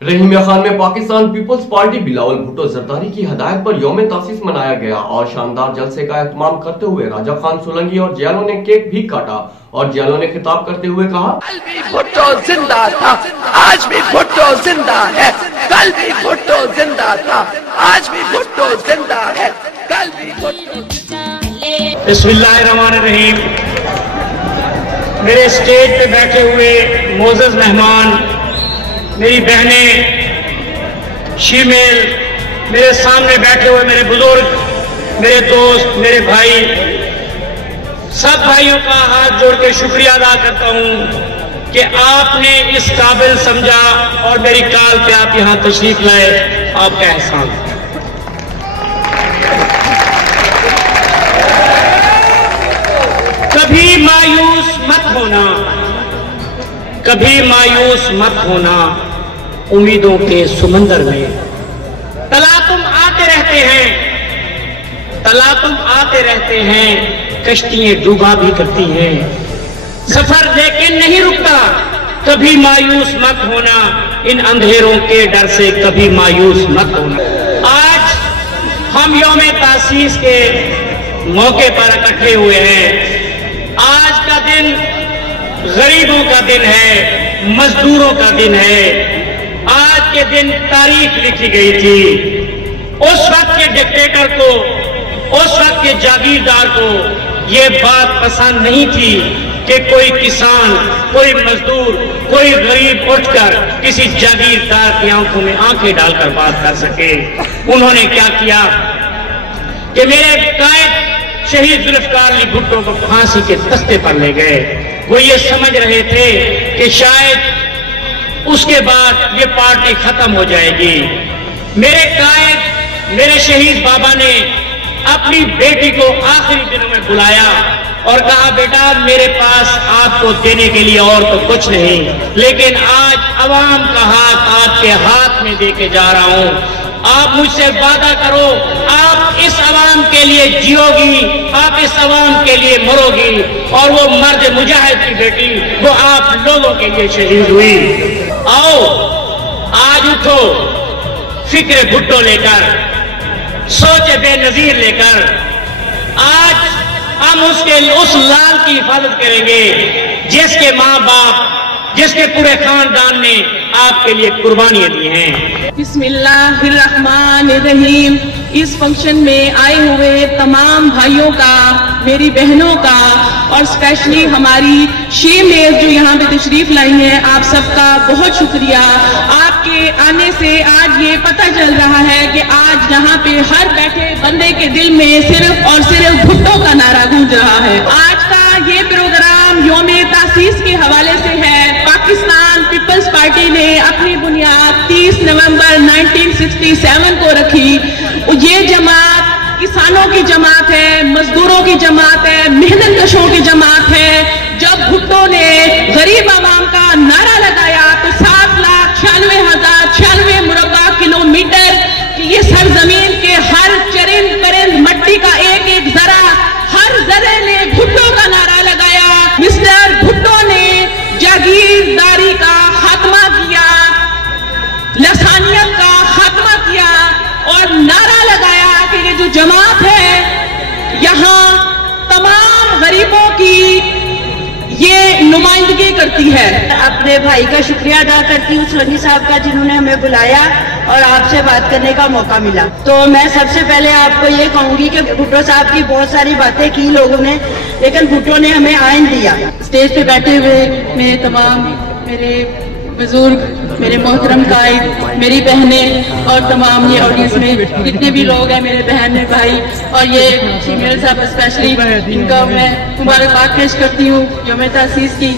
रहीमिया खान में Pakistan peoples party Bilawal Bhutto Zardari की हदायत पर यौम तासीस मनाया गया और शानदार जलसे का एहतमाम करते हुए राजा खान सोलंकी और जियालो ने केक भी काटा और जियालो ने खिताब करते हुए कहा, कल भी भुट्टो जिंदा था, आज भी भुट्टो जिंदा है। कल भी भुट्टो जिंदा था, आज भी भुट्टो जिंदा है। कल भी भुट्टो। बिस्मिल्लाहिर्रहमानिर्रहीम। मेरे स्टेज पे बैठे हुए मोअज़्ज़ज़ मेहमान, मेरी बहनें, शीमेल, मेरे सामने बैठे हुए मेरे बुजुर्ग, मेरे दोस्त, मेरे भाई, सब भाइयों का हाथ जोड़ के शुक्रिया अदा करता हूं कि आपने इस काबिल समझा और मेरी कॉल पे आप यहां तशरीफ लाए। आपका एहसान। कभी मायूस मत होना, कभी मायूस मत होना उम्मीदों के समंदर में। तलातुम आते रहते हैं, तलातुम आते रहते हैं, कश्तियां डूबा भी करती हैं। सफर लेकिन नहीं रुकता, कभी मायूस मत होना, इन अंधेरों के डर से कभी मायूस मत होना। आज हम यौम तासीस के मौके पर इकट्ठे हुए हैं। आज का दिन गरीबों का दिन है, मजदूरों का दिन है। आज के दिन तारीख लिखी गई थी। उस वक्त के डिक्टेटर को, उस वक्त के जागीरदार को यह बात पसंद नहीं थी कि कोई किसान, कोई मजदूर, कोई गरीब उठकर किसी जागीरदार की आंखों में आंखें डालकर बात कर सके। उन्होंने क्या किया कि मेरे कायद शहीद जुल्फ़िकार अली भुट्टो को फांसी के तख्ते पर ले गए। वो ये समझ रहे थे कि शायद उसके बाद ये पार्टी खत्म हो जाएगी। मेरे कायद, मेरे शहीद बाबा ने अपनी बेटी को आखिरी दिनों में बुलाया और कहा, बेटा मेरे पास आपको देने के लिए और तो कुछ नहीं, लेकिन आज अवाम का हाथ आपके हाथ में देके जा रहा हूं। आप मुझसे वादा करो, आप इस अवाम के लिए जियोगी, आप इस अवाम के लिए मरोगी। और वो मर्द मुजाहिद की बेटी वो आप लोगों के लिए शहीद हुई। आओ आज उठो, फिक्र भुट्टो लेकर, सोच बेनजीर लेकर, आज हम उस लाल की हिफाजत करेंगे जिसके माँ बाप, जिसके पूरे खानदान ने आपके लिए कुर्बानियां दी हैं। बिस्मिल्लाहिर्रहमानिर्रहीम। इस फंक्शन में आए हुए तमाम भाइयों का, मेरी बहनों का और स्पेशली हमारी शीमेल जो यहाँ पे तशरीफ लाई है, आप सबका बहुत शुक्रिया। आपके आने से आज ये पता चल रहा है कि आज यहाँ पे हर बैठे बंदे के दिल में सिर्फ और सिर्फ भुट्टो का नारा गूंज रहा है। आज का ये प्रोग्राम यौम तासीस के हवाले से है। पाकिस्तान पीपल्स पार्टी ने अपनी बुनियाद 30 नवंबर 1967 को रखी। ये जमात किसानों की जमात है, मजदूरों की जमात है, मेहनत कशों की जमात है। जब भुट्टो ने गरीब आवाम का नारा लगाया तो 7,96,096 मुरब्बा किलोमीटर की ये सरजमीन के हर चरिंद परिंद मट्टी का एक एक जरा, हर जरे ने भुट्टो का नारा लगाया। मिस्टर भुट्टो ने जागीरदारी का खात्मा किया, लसानियत का खात्मा किया और नारा लगाया कि ये जो जमात है यहाँ तमाम गरीबों की ये नुमाइंदगी करती है। अपने भाई का शुक्रिया अदा करती हूँ, सोनी साहब का, जिन्होंने हमें बुलाया और आपसे बात करने का मौका मिला। तो मैं सबसे पहले आपको ये कहूंगी कि भुट्टो साहब की बहुत सारी बातें की लोगों ने, लेकिन भुट्टो ने हमें आइन दिया। स्टेज पे बैठे हुए मेरे तमाम, मेरे बुजुर्ग, मेरे मोहतरम कायद, मेरी बहनें और तमाम ये ऑडियंस में जितने भी लोग हैं, मेरे बहन मेरे भाई और ये शीमेल साहब स्पेशली, इनका मैं मुबारकबाद पेश करती हूँ यौम तासीस की।